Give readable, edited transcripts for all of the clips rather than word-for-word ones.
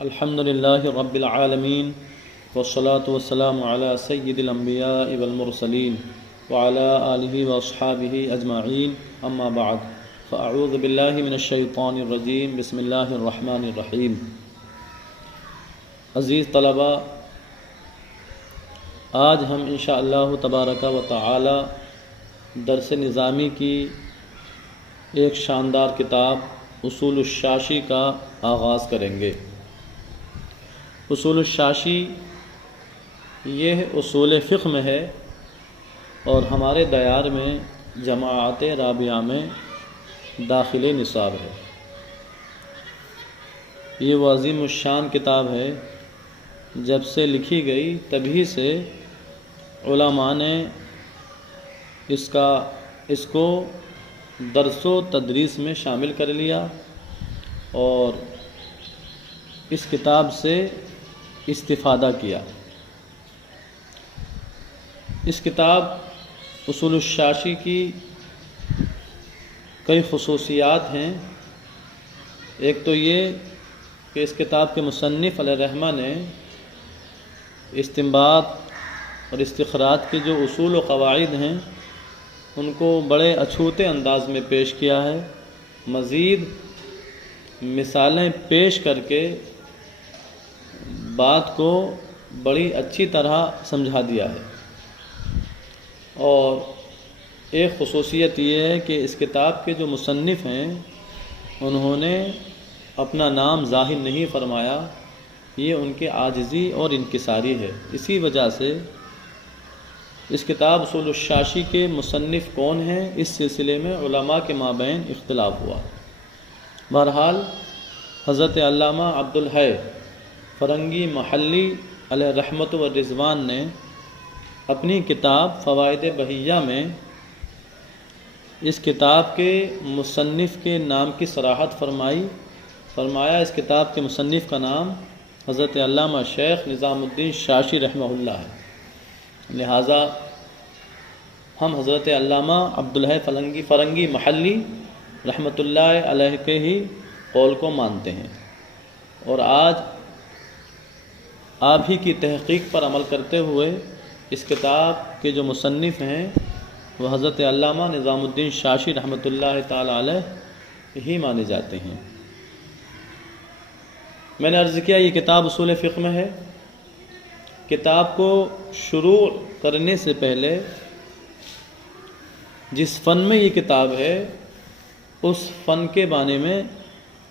الحمد للہ رب العالمین والصلاة والسلام علی سید الانبیاء والمرسلین وعلی آلہ واصحابہ اجمعین اما بعد فاعوذ باللہ من الشیطان الرجیم بسم اللہ الرحمن الرحیم۔ عزیز طلباء، آج ہم انشاءاللہ تبارک و تعالی درس نظامی کی ایک شاندار کتاب اصول الشاشی کا آغاز کریں گے۔ اصول الشاشی یہ اصول فقہ میں ہے اور ہمارے دیار میں جماعت رابعہ میں داخل نصاب ہے۔ یہ وہ عظیم الشان کتاب ہے، جب سے لکھی گئی تبھی سے علماء نے اس کو درس و تدریس میں شامل کر لیا اور اس کتاب سے استفادہ کیا۔ اس کتاب اصول الشاشی کی کئی خصوصیات ہیں۔ ایک تو یہ کہ اس کتاب کے مصنف علیہ الرحمہ نے استنباط اور استخراج کے جو اصول و قواعد ہیں ان کو بڑے اچھوتے انداز میں پیش کیا ہے، مزید مثالیں پیش کر کے بات کو بڑی اچھی طرح سمجھا دیا ہے۔ اور ایک خصوصیت یہ ہے کہ اس کتاب کے جو مصنف ہیں انہوں نے اپنا نام ظاہر نہیں فرمایا، یہ ان کے عاجزی اور انکساری ہے۔ اسی وجہ سے اس کتاب اصول الشاشی کے مصنف کون ہیں، اس سلسلے میں علماء کے مابین اختلاف ہوا۔ بہرحال حضرت علامہ عبدالحی فرنگی محلی علیہ رحمت و رضوان نے اپنی کتاب فوائد بہیہ میں اس کتاب کے مصنف کے نام کی صراحت فرمایا اس کتاب کے مصنف کا نام حضرت علامہ شیخ نظام الدین شاشی رحمہ اللہ ہے، لہٰذا ہم حضرت علامہ عبدالحی فرنگی محلی رحمۃ اللہ علیہ کے ہی قول کو مانتے ہیں، اور آج آپ ہی کی تحقیق پر عمل کرتے ہوئے اس کتاب کے جو مصنف ہیں وہ حضرت علامہ نظام الدین شاشی رحمۃ اللہ تعالی علیہ ہی مانے جاتے ہیں۔ میں نے عرض کیا یہ کتاب اصول فقہ میں ہے۔ کتاب کو شروع کرنے سے پہلے جس فن میں یہ کتاب ہے اس فن کے بارے میں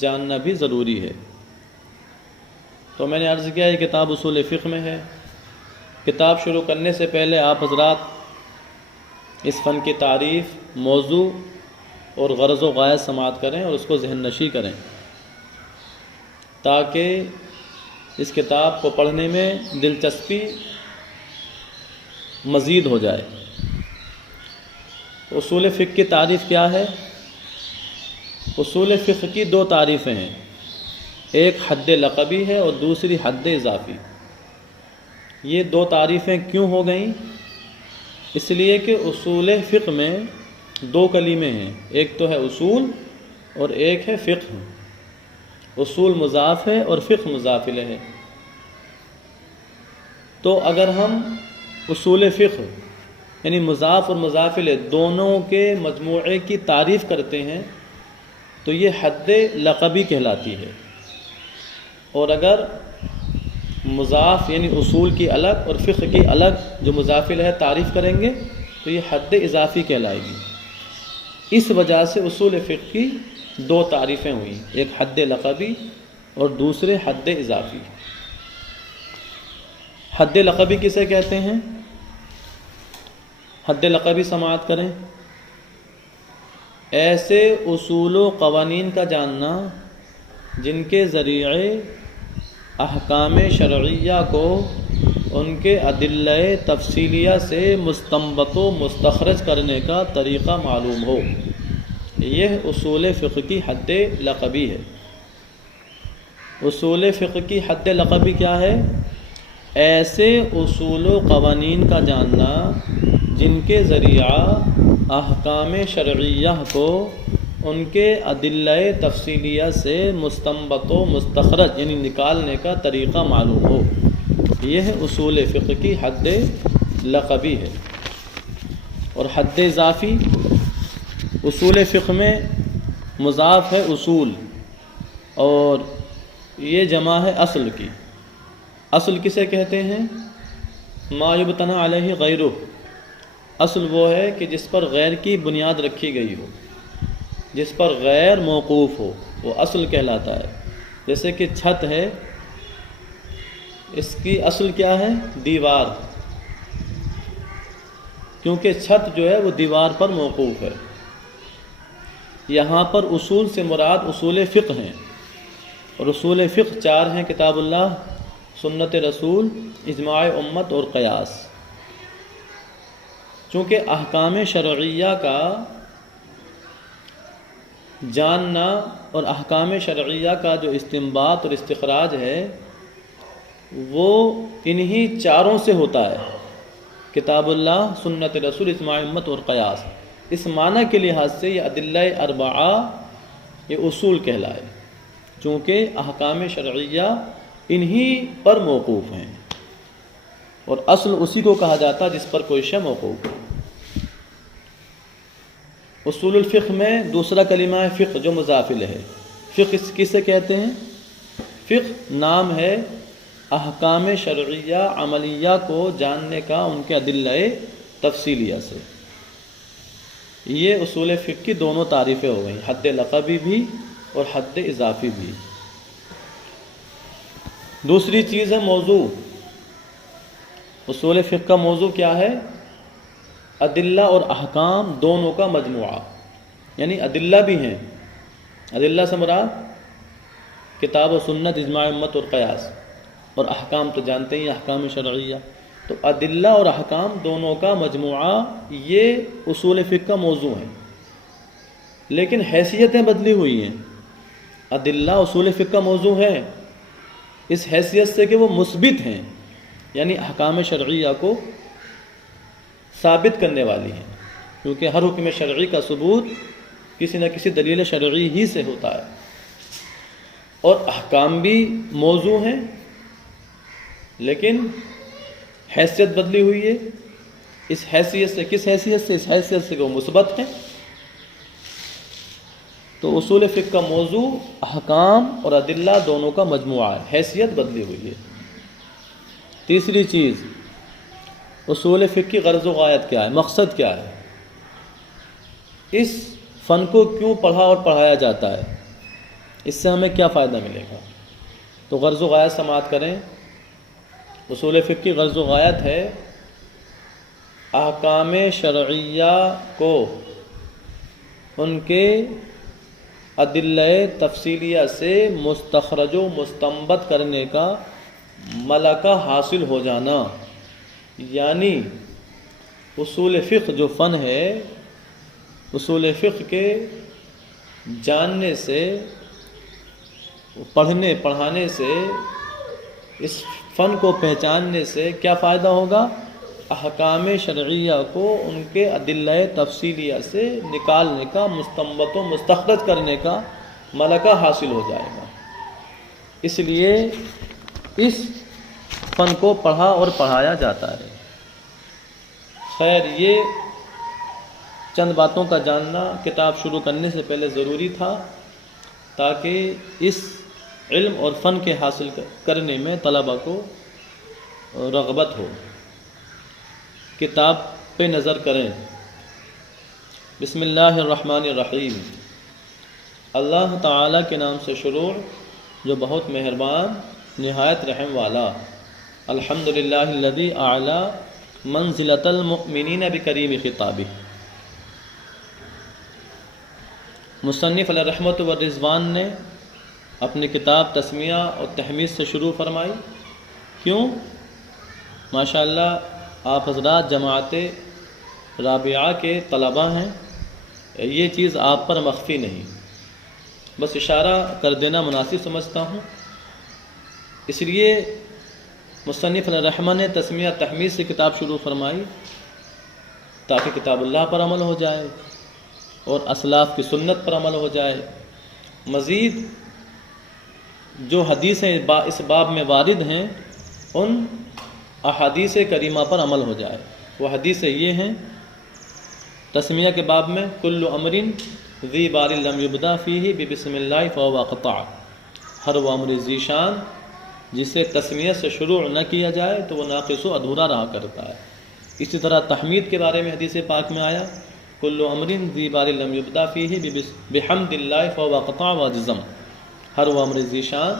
جاننا بھی ضروری ہے۔ تو میں نے عرض کیا یہ کتاب اصول فقہ میں ہے۔ کتاب شروع کرنے سے پہلے آپ حضرات اس فن کی تعریف، موضوع اور غرض و غایت سماعت کریں اور اس کو ذہن نشی کریں تاکہ اس کتاب کو پڑھنے میں دلچسپی مزید ہو جائے۔ اصول فقہ کی تعریف کیا ہے؟ اصول فقہ کی دو تعریفیں ہیں، ایک حد لقبی ہے اور دوسری حد اضافی۔ یہ دو تعریفیں کیوں ہو گئیں؟ اس لیے کہ اصول فقہ میں دو کلمے ہیں، ایک تو ہے اصول اور ایک ہے فقہ۔ اصول مضاف ہے اور فقہ مضاف الیہ ہے۔ تو اگر ہم اصول فقہ یعنی مضاف اور مضاف الیہ دونوں کے مجموعے کی تعریف کرتے ہیں تو یہ حد لقبی کہلاتی ہے، اور اگر مضاف یعنی اصول کی الگ اور فقہ کی الگ جو مضاف الیہ تعریف کریں گے تو یہ حد اضافی کہلائے گی۔ اس وجہ سے اصول فقہ کی دو تعریفیں ہوئیں، ایک حد لقبی اور دوسرے حد اضافی۔ حد لقبی کسے کہتے ہیں؟ حد لقبی سماعت کریں، ایسے اصول و قوانین کا جاننا جن کے ذریعے احکام شرعیہ کو ان کے ادلہ تفصیلیہ سے مستنبط و مستخرج کرنے کا طریقہ معلوم ہو، یہ اصول فقہ کی حد لقبی ہے۔ اصول فقہ کی حد لقبی کیا ہے؟ ایسے اصول و قوانین کا جاننا جن کے ذریعہ احکام شرعیہ کو ان کے ادلہ تفصیلیہ سے مستنبط و مستخرج یعنی نکالنے کا طریقہ معلوم ہو۔ یہ ہے اصول فقہ کی حد لقبی ہے۔ اور حد اضافی، اصول فقہ میں مضاف ہے اصول، اور یہ جمع ہے اصل کی۔ اصل کسے کہتے ہیں؟ ما یبتنی علیہ غیرہ، اصل وہ ہے کہ جس پر غیر کی بنیاد رکھی گئی ہو، جس پر غیر موقوف ہو، وہ اصل کہلاتا ہے۔ جیسے کہ چھت ہے، اس کی اصل کیا ہے؟ دیوار، کیونکہ چھت جو ہے وہ دیوار پر موقوف ہے۔ یہاں پر اصول سے مراد اصول فقہ ہیں، اور اصول فقہ 4 ہیں: کتاب اللہ، سنت رسول، اجماع امت اور قیاس۔ چونکہ احکام شرعیہ کا جاننا اور احکام شرعیہ کا جو استنباط اور استخراج ہے وہ انہی 4 سے ہوتا ہے: کتاب اللہ، سنت رسول، اجماع امت اور قیاس۔ اس معنی کے لحاظ سے یہ ادلہ اربعہ یہ اصول کہلائے، چونکہ احکام شرعیہ انہی پر موقوف ہیں، اور اصل اسی کو کہا جاتا ہے جس پر کوئی شے موقوف ہے۔ اصول الفقہ میں دوسرا کلمہ ہے فقہ، جو مضاف ہے۔ فقہ کسے کہتے ہیں؟ فقہ نام ہے احکام شرعیہ عملیہ کو جاننے کا ان کے ادلہ تفصیلیہ سے۔ یہ اصول فقہ کی دونوں تعریفیں ہو گئیں، حد لقبی بھی اور حد اضافی بھی۔ دوسری چیز ہے موضوع۔ اصول فقہ کا موضوع کیا ہے؟ ادلہ اور احکام دونوں کا مجموعہ، یعنی ادلہ بھی ہیں۔ ادلہ سے مراد کتاب و سنت، اجماع امت اور قیاس، اور احکام تو جانتے ہیں احکام شرعیہ۔ تو ادلہ اور احکام دونوں کا مجموعہ یہ اصول فقہ کا موضوع ہے، لیکن حیثیتیں بدلی ہوئی ہیں۔ ادلہ اصول فقہ کا موضوع ہے اس حیثیت سے کہ وہ مثبت ہیں، یعنی احکام شرعیہ کو ثابت کرنے والی ہیں، کیونکہ ہر حکم شرعی کا ثبوت کسی نہ کسی دلیل شرعی ہی سے ہوتا ہے۔ اور احکام بھی موضوع ہیں، لیکن حیثیت بدلی ہوئی ہے۔ اس حیثیت سے، کس حیثیت سے؟ اس حیثیت سے کہ وہ مثبت ہیں۔ تو اصول فقہ کا موضوع احکام اور ادلہ دونوں کا مجموعہ ہے، حیثیت بدلی ہوئی ہے۔ تیسری چیز، اصول فقہ کی غرض و غایت کیا ہے، مقصد کیا ہے، اس فن کو کیوں پڑھا اور پڑھایا جاتا ہے، اس سے ہمیں کیا فائدہ ملے گا۔ تو غرض و غایت سماعت کریں۔ اصول فقہ کی غرض و غایت ہے احکام شرعیہ کو ان کے ادلہ تفصیلیہ سے مستخرج و مستنبط کرنے کا ملکہ حاصل ہو جانا، یعنی اصول فقہ جو فن ہے، اصول فقہ کے جاننے سے، پڑھنے پڑھانے سے، اس فن کو پہچاننے سے کیا فائدہ ہوگا؟ احکام شرعیہ کو ان کے ادلہ تفصیلیہ سے نکالنے کا، مستنبط و مستخرج کرنے کا ملکہ حاصل ہو جائے گا۔ اس لیے اس فن کو پڑھا اور پڑھایا جاتا ہے۔ خیر، یہ چند باتوں کا جاننا کتاب شروع کرنے سے پہلے ضروری تھا، تاکہ اس علم اور فن کے حاصل کرنے میں طلبہ کو رغبت ہو۔ کتاب پہ نظر کریں۔ بسم اللہ الرحمن الرحیم۔ اللہ تعالیٰ کے نام سے شروع جو بہت مہربان نہایت رحم والا۔ الحمدللہ الذی اعلیٰ منزلۃ المؤمنین بکریم خطابہ۔ مصنف علیہ رحمت و رضوان نے اپنی کتاب تسمیہ اور تحمید سے شروع فرمائی۔ کیوں؟ ماشاءاللہ آپ حضرات جماعت رابعہ کے طلباء ہیں، یہ چیز آپ پر مخفی نہیں، بس اشارہ کر دینا مناسب سمجھتا ہوں۔ اس لیے مصنف علیہ رحمہ نے تسمیہ تحمید سے کتاب شروع فرمائی تاکہ کتاب اللہ پر عمل ہو جائے، اور اسلاف کی سنت پر عمل ہو جائے۔ مزید جو حدیثیں اس باب میں وارد ہیں ان احادیث کریمہ پر عمل ہو جائے۔ وہ حدیثیں یہ ہیں تسمیہ کے باب میں کل امر ذی بال لم یبدا فیہ ببسم اللہ فہو قطع، ہر وہ امر ذی شان جسے تسمیہ سے شروع نہ کیا جائے تو وہ ناقص و ادھورا رہا کرتا ہے۔ اسی طرح تحمید کے بارے میں حدیث پاک میں آیا کل امر ذی بال لم یبدا فیہ بحمد اللہ فہو قطع و جزم، ہر وہ امر ذی شان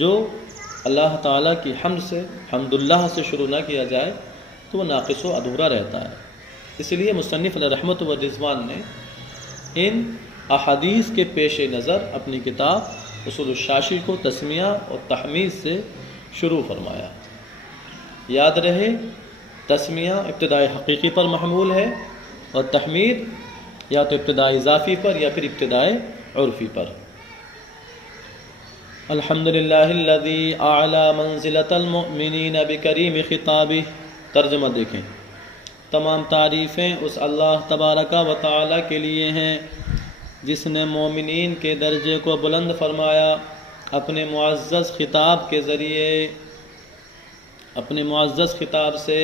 جو اللہ تعالیٰ کی حمد سے حمد اللہ سے شروع نہ کیا جائے تو وہ ناقص و ادھورا رہتا ہے۔ اس لیے مصنف علیہ رحمت و رضوان نے ان احادیث کے پیش نظر اپنی کتاب اصول الشاشی کو تسمیہ اور تحمید سے شروع فرمایا۔ یاد رہے تسمیہ ابتداء حقیقی پر محمول ہے اور تحمید یا تو ابتداء اضافی پر یا پھر ابتداء عرفی پر۔ الحمدللہ الذی اعلی منزلۃ المؤمنین بکریم خطابہ، ترجمہ دیکھیں، تمام تعریفیں اس اللہ تبارک و تعالی کے لیے ہیں جس نے مومنین کے درجے کو بلند فرمایا اپنے معزز خطاب کے ذریعے، اپنے معزز خطاب سے۔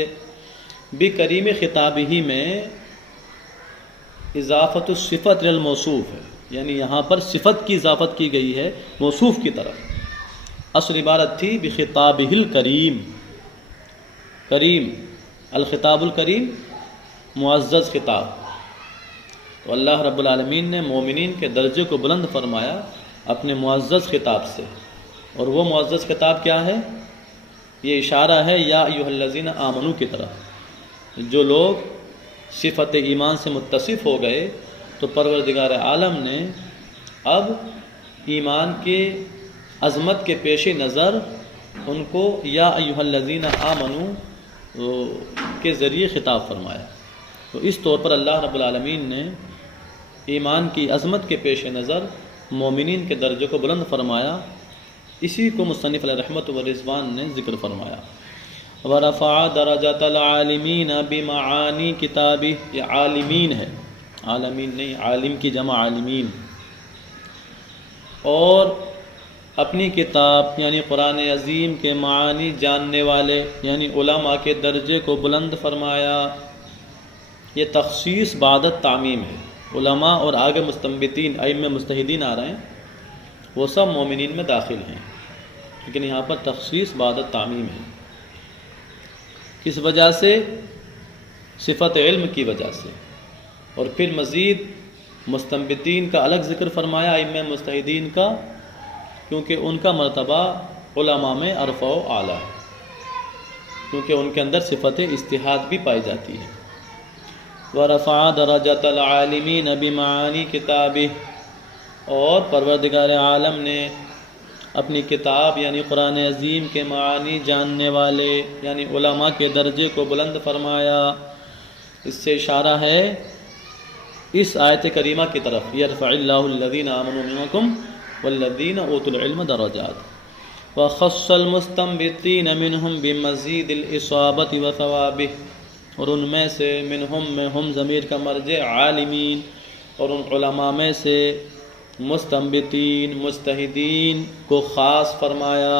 بکریم خطاب ہی میں اضافت الصفت للموصوف ہے، یعنی یہاں پر صفت کی اضافت کی گئی ہے موصوف کی طرف۔ اصل عبارت تھی بخطابہ الکریم، کریم الخطاب الکریم معزز خطاب، تو اللہ رب العالمین نے مومنین کے درجے کو بلند فرمایا اپنے معزز خطاب سے۔ اور وہ معزز خطاب کیا ہے؟ یہ اشارہ ہے یا ایھا الذین آمنوا کی طرف۔ جو لوگ صفت ایمان سے متصف ہو گئے تو پروردگار عالم نے اب ایمان کے عظمت کے پیش نظر ان کو یا ایھا الذین آمنوا کے ذریعے خطاب فرمایا۔ تو اس طور پر اللہ رب العالمین نے ایمان کی عظمت کے پیش نظر مومنین کے درجے کو بلند فرمایا۔ اسی کو مصنف علیہ رحمت و رضوان نے ذکر فرمایا۔ وَرَفَعَ دَرَجَةَ الْعَالِمِينَ بِمَعَانِي كِتَابِهِ، یہ عالمین ہے، عالمین نہیں، عالم کی جمع عالمین۔ اور اپنی کتاب یعنی قرآن عظیم کے معانی جاننے والے یعنی علماء کے درجے کو بلند فرمایا۔ یہ تخصیص بعد تعمیم ہے، علماء اور آگے مستنبطین ائمہ مجتہدین آ رہے ہیں، وہ سب مومنین میں داخل ہیں، لیکن یہاں پر تخصیص بعد تعمیم ہے۔ کس وجہ سے؟ صفت علم کی وجہ سے۔ اور پھر مزید مستنبطین کا الگ ذکر فرمایا، ائمہ مجتہدین کا، کیونکہ ان کا مرتبہ علماء میں ارفع و اعلیٰ ہے، کیونکہ ان کے اندر صفت اجتہاد بھی پائی جاتی ہے۔ وَرَفَعَ دَرَجَةَ الْعَالِمِينَ بِمَعَانِي كِتَابِهِ، اور پروردگار عالم نے اپنی کتاب یعنی قرآن عظیم کے معانی جاننے والے یعنی علماء کے درجے کو بلند فرمایا۔ اس سے اشارہ ہے اس آیت کریمہ کی طرف، یرفع اللہ الذین آمنوا منکم والذین اوتوا العلم درجات وخص المستنبطین منہم بمزید الاصابۃ وثوابہ، اور ان میں سے منہم میں ہم ضمیر کا مرجع عالمین، اور ان علماء میں سے مستنبطین مجتہدین کو خاص فرمایا،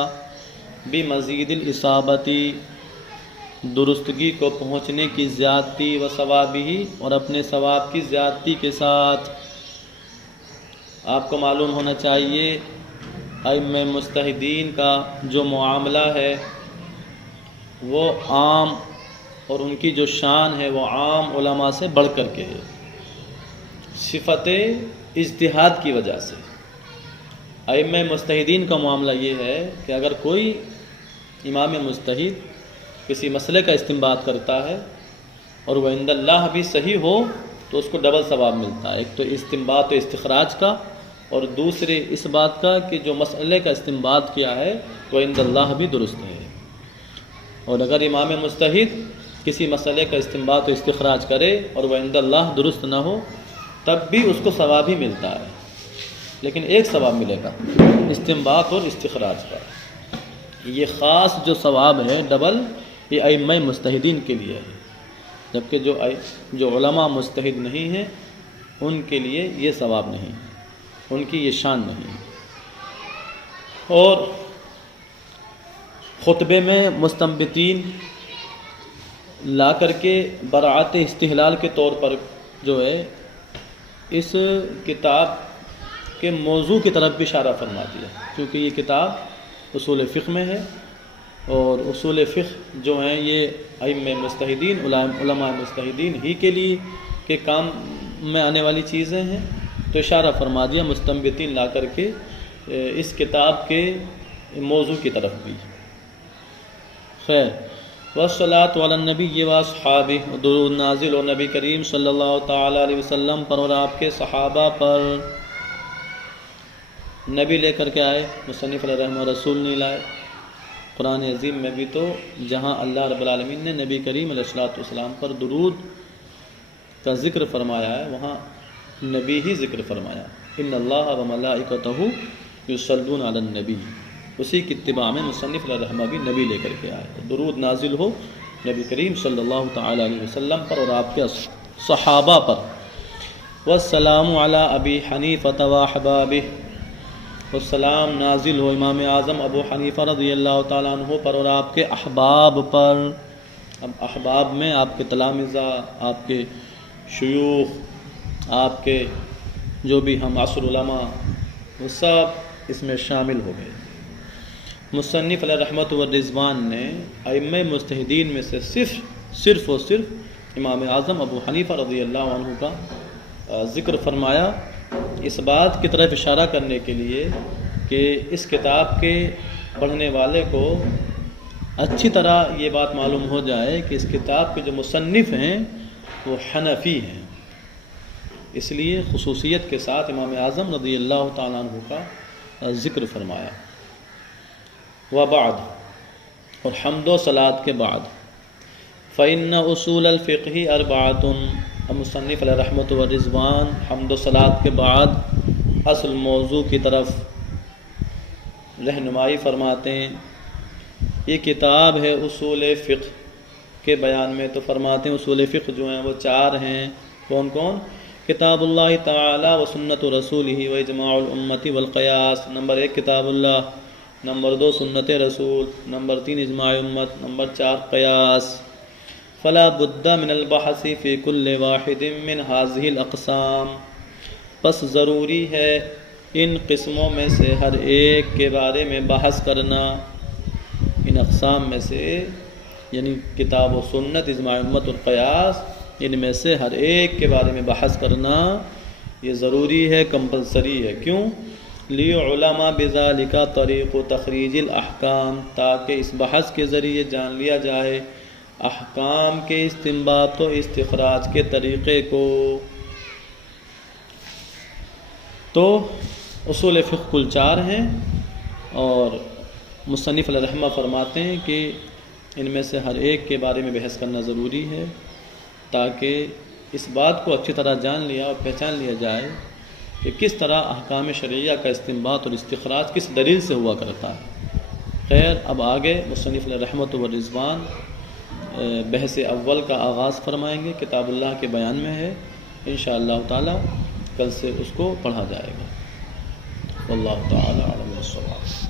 بمزید الاصابتی درستگی کو پہنچنے کی زیادتی، و ثوابی اور اپنے ثواب کی زیادتی کے ساتھ۔ آپ کو معلوم ہونا چاہیے ائمہ مجتہدین کا جو معاملہ ہے وہ عام، اور ان کی جو شان ہے وہ عام علماء سے بڑھ کر کے ہے، صفت اجتہاد کی وجہ سے۔ ائمہ مجتہدین کا معاملہ یہ ہے کہ اگر کوئی امام مجتہد کسی مسئلے کا استنباط کرتا ہے اور وہ عند اللہ بھی صحیح ہو تو اس کو ڈبل ثواب ملتا ہے، ایک تو استنباط و استخراج کا، اور دوسرے اس بات کا کہ جو مسئلے کا استنباط کیا ہے وہ عند اللہ بھی درست ہے۔ اور اگر امام مجتہد کسی مسئلے کا استنباط و استخراج کرے اور وہ عند اللہ درست نہ ہو تب بھی اس کو ثواب ہی ملتا ہے، لیکن ایک ثواب ملے گا استنباط اور استخراج کا۔ یہ خاص جو ثواب ہے ڈبل، یہ ائمہ مجتہدین کے لیے ہے، جبکہ جو علماء مجتہد نہیں ہیں ان کے لیے یہ ثواب نہیں، ان کی یہ شان نہیں۔ اور خطبے میں مستنبطین لا کر کے براعت استحلال کے طور پر جو ہے اس کتاب کے موضوع کی طرف بھی اشارہ فرما دیا، کیونکہ یہ کتاب اصول فقہ میں ہے، اور اصول فقہ جو ہیں یہ ائمہ مجتہدین، علماء مجتہدین ہی کے لیے کے کام میں آنے والی چیزیں ہیں، تو اشارہ فرما دیا مستنبطین لا کر کے اس کتاب کے موضوع کی طرف بھی۔ خیر، والصلاۃ علی النبی و اصحابہ، درود نازل ہو نبی کریم صلی اللہ تعالی علیہ وسلم پر اور آپ کے صحابہ پر۔ نبی لے کر کے آئے، مصنف علیہ رحمہ رسول نہیں لائے۔ قرآن عظیم میں بھی تو جہاں اللہ رب العالمین نے نبی کریم علیہ الصلوۃ والسلام پر درود کا ذکر فرمایا ہے، وہاں نبی ہی ذکر فرمایا، ان اللہ و ملائکتہ یصلون علی النبی، اسی کی اتباع میں مصنف علیہ رحمہ بھی نبی لے کر کے آئے، درود نازل ہو نبی کریم صلی اللہ تعالی علیہ وسلم پر اور آپ کے صحابہ پر۔ والسلام علی ابی حنیفہ و احبابہ، والسلام نازل ہو امام اعظم ابو حنیفہ رضی اللہ تعالیٰ عنہ پر اور آپ کے احباب پر۔ اب احباب میں آپ کے تلامذہ، آپ کے شیوخ، آپ کے جو بھی ہم عصر علماء، وہ سب اس میں شامل ہو گئے۔ مصنف علیہ رحمت والرضوان نے ائمہ مجتہدین میں سے صرف اور صرف امام اعظم ابو حنیفہ رضی اللہ عنہ کا ذکر فرمایا، اس بات کی طرف اشارہ کرنے کے لیے کہ اس کتاب کے پڑھنے والے کو اچھی طرح یہ بات معلوم ہو جائے کہ اس کتاب کے جو مصنف ہیں وہ حنفی ہیں، اس لیے خصوصیت کے ساتھ امام اعظم رضی اللہ تعالیٰ عنہ کا ذکر فرمایا۔ وبعد، اور حمد و صلات کے بعد، فإن اصول الفقہ اربعۃ، مصنف علیہ رحمۃ والرضوان حمد و صلات کے بعد اصل موضوع کی طرف رہنمائی فرماتے ہیں۔ یہ کتاب ہے اصول فقہ کے بیان میں، تو فرماتے ہیں اصول فقہ جو ہیں وہ 4 ہیں۔ کون کون؟ کتاب اللہ تعالی و سنت رسولہ و اجماع الامت والقیاس، نمبر 1 کتاب اللہ، نمبر 2 سنت رسول، نمبر 3 اجماع امت، نمبر 4 قیاس۔ فلا بد من البحث فی کل واحد من هذه الاقسام، پس ضروری ہے ان قسموں میں سے ہر ایک کے بارے میں بحث کرنا، ان اقسام میں سے یعنی کتاب و سنت، اجماع امت اور قیاس، ان میں سے ہر ایک کے بارے میں بحث کرنا یہ ضروری ہے، کمپلسری ہے۔ کیوں؟ لِيُعْلَمَ بِذَلِكَ طریق تخریج الاحکام، تاکہ اس بحث کے ذریعے جان لیا جائے احکام کے استنباط و استخراج کے طریقے کو۔ تو اصول فقہ کل 4 ہیں، اور مصنف علیہ رحمہ فرماتے ہیں کہ ان میں سے ہر ایک کے بارے میں بحث کرنا ضروری ہے، تاکہ اس بات کو اچھی طرح جان لیا اور پہچان لیا جائے کہ کس طرح احکام شرعیہ کا استنباط اور استخراج کس دلیل سے ہوا کرتا ہے۔ خیر، اب آگے مصنف علیہ رحمۃ والرضوان بحث اول کا آغاز فرمائیں گے، کتاب اللہ کے بیان میں ہے، انشاءاللہ تعالی کل سے اس کو پڑھا جائے گا۔ واللہ تعالی اعلم بالصواب۔